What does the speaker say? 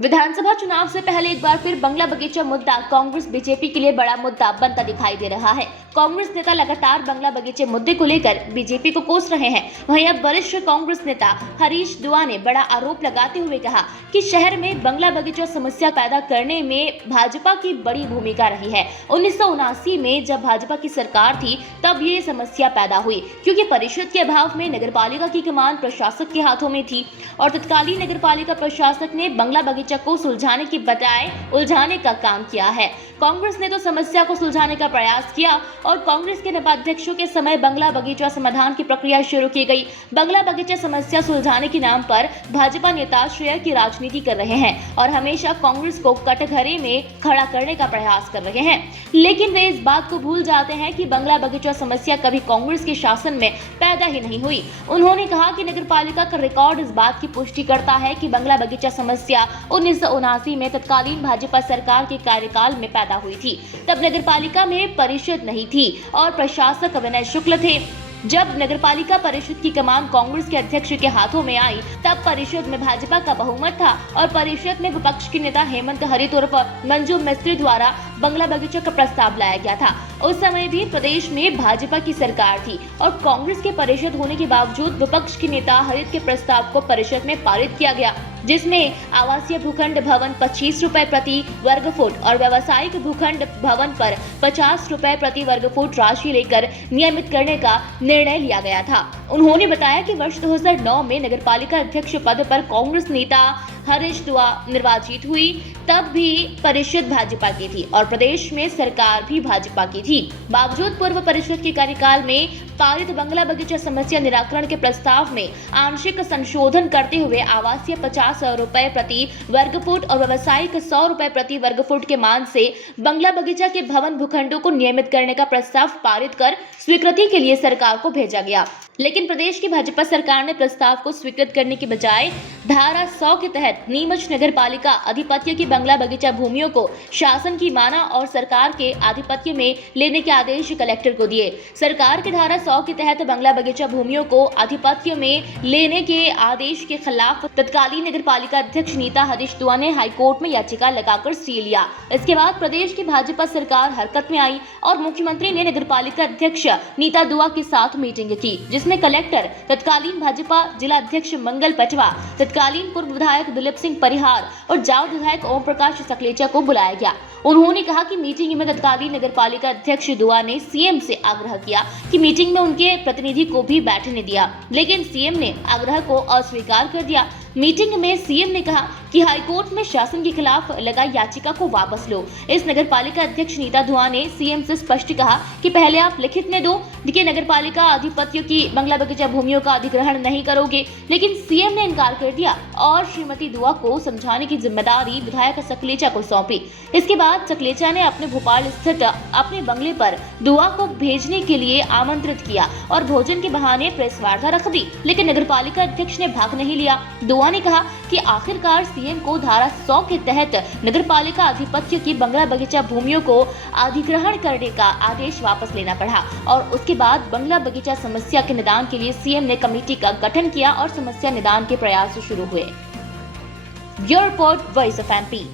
विधानसभा चुनाव से पहले एक बार फिर बंगला बगीचा मुद्दा कांग्रेस बीजेपी के लिए बड़ा मुद्दा बनता दिखाई दे रहा है। कांग्रेस नेता लगातार बंगला बगीचे मुद्दे को लेकर बीजेपी को कोस रहे हैं। वहीं अब वरिष्ठ कांग्रेस नेता हरीश दुआ ने बड़ा आरोप लगाते हुए कहा कि शहर में बंगला बगीचा समस्या पैदा करने में भाजपा की बड़ी भूमिका रही है। 1979 में जब भाजपा की सरकार थी तब ये समस्या पैदा हुई, क्योंकि परिषद के अभाव में नगरपालिका की कमान प्रशासक के हाथों में थी और तत्कालीन नगरपालिका प्रशासक ने बंगला बगीचा को सुलझाने की बजाय उलझाने का काम किया है। कांग्रेस ने तो समस्या को सुलझाने का प्रयास किया और कांग्रेस के नवाध्यक्षों के समय बंगला बगीचा समाधान की प्रक्रिया शुरू की गई। बंगला बगीचा समस्या सुलझाने के नाम पर भाजपा नेता श्रेय की राजनीति कर रहे हैं और हमेशा कांग्रेस को कटघरे में खड़ा करने का प्रयास कर रहे हैं, लेकिन वे इस बात को भूल जाते हैं कि बंगला बगीचा समस्या कभी कांग्रेस के शासन में पैदा ही नहीं हुई। उन्होंने कहा कि नगरपालिका का रिकॉर्ड इस बात की पुष्टि करता है कि बंगला बगीचा समस्या 1979 में तत्कालीन भाजपा सरकार के कार्यकाल में पैदा हुई थी। तब नगरपालिका में परिषद नहीं थी और प्रशासक विनय शुक्ल थे। जब नगरपालिका परिषद की कमान कांग्रेस के अध्यक्ष के हाथों में आई तब परिषद में भाजपा का बहुमत था और परिषद में विपक्ष के नेता हेमंत हरित उर्फ मंजू मिस्त्री द्वारा बंगला बगीचा का प्रस्ताव लाया गया था। उस समय भी प्रदेश में भाजपा की सरकार थी और कांग्रेस के परिषद होने के बावजूद विपक्ष के नेता हरित के प्रस्ताव को परिषद में पारित किया गया, जिसमें आवासीय भूखंड भवन 25 रुपए प्रति वर्ग फुट और व्यावसायिक भूखंड भवन पर 50 रुपए प्रति वर्ग फुट राशि लेकर नियमित करने का निर्णय लिया गया था। उन्होंने बताया कि वर्ष 2009 में नगरपालिका अध्यक्ष पद पर कांग्रेस नेता हरीश दुआ निर्वाचित हुई, तब भी परिषद भाजपा की थी और प्रदेश में सरकार भी भाजपा की थी। बावजूद पूर्व परिषद के कार्यकाल में पारित बंगला बगीचा समस्या निराकरण के प्रस्ताव में आंशिक संशोधन करते हुए आवासीय 50 रुपए प्रति वर्ग फुट और व्यावसायिक 100 रुपए प्रति वर्ग फुट के मान से बंगला बगीचा के भवन भूखंडों को नियमित करने का प्रस्ताव पारित कर स्वीकृति के लिए सरकार को भेजा गया। लेकिन प्रदेश की भाजपा सरकार ने प्रस्ताव को स्वीकृत करने के बजाय धारा 100 के तहत नीमच नगर पालिका अधिपत्य की बंगला बगीचा भूमियों को शासन की माना और सरकार के आधिपत्य में लेने के आदेश कलेक्टर को दिए। सरकार की धारा 100 के तहत बंगला बगीचा भूमियों को आधिपत्य में लेने के आदेश के खिलाफ तत्कालीन नगर पालिका अध्यक्ष नीता हरीश दुआ ने हाईकोर्ट में याचिका लगाकर स्टे लिया। इसके बाद प्रदेश की भाजपा सरकार हरकत में आई और मुख्यमंत्री ने नगर पालिका अध्यक्ष नीता दुआ के साथ मीटिंग की, जिसमें कलेक्टर, तत्कालीन भाजपा जिला अध्यक्ष मंगल पटवा, तत्कालीन पूर्व विधायक दिलीप सिंह परिहार और जावद विधायक ओम प्रकाश सकलेचा को बुलाया गया। उन्होंने कहा कि मीटिंग में तत्कालीन नगरपालिका अध्यक्ष दुआ ने सीएम से आग्रह किया कि मीटिंग में उनके प्रतिनिधि को भी बैठने दिया, लेकिन सीएम ने आग्रह को अस्वीकार कर दिया। मीटिंग में सीएम ने कहा कि हाईकोर्ट में शासन के खिलाफ लगाई याचिका को वापस लो। इस नगरपालिका अध्यक्ष नीता दुआ ने सीएम से स्पष्ट कहा कि पहले आप लिखित में दो कि नगरपालिका आधिपत्य की बंगला बगीचा भूमियों का अधिग्रहण नहीं करोगे, लेकिन सीएम ने इनकार कर दिया और श्रीमती दुआ को समझाने की जिम्मेदारी विधायक सकलेचा को सौंपी। इसके बाद सकलेचा ने अपने भोपाल स्थित अपने बंगले पर दुआ को भेजने के लिए आमंत्रित किया और भोजन के बहाने प्रेस वार्ता रख दी, लेकिन नगरपालिका अध्यक्ष ने भाग नहीं लिया। दुआ ने कहा कि आखिरकार सीएम को धारा 100 के तहत नगरपालिका आधिपत्य की बंगला बगीचा भूमियों को अधिग्रहण करने का आदेश वापस लेना पड़ा और उसके बाद बंगला बगीचा समस्या के निदान के लिए सीएम ने कमेटी का गठन किया और समस्या निदान के प्रयास शुरू हुए। Bureau report, voice of MP.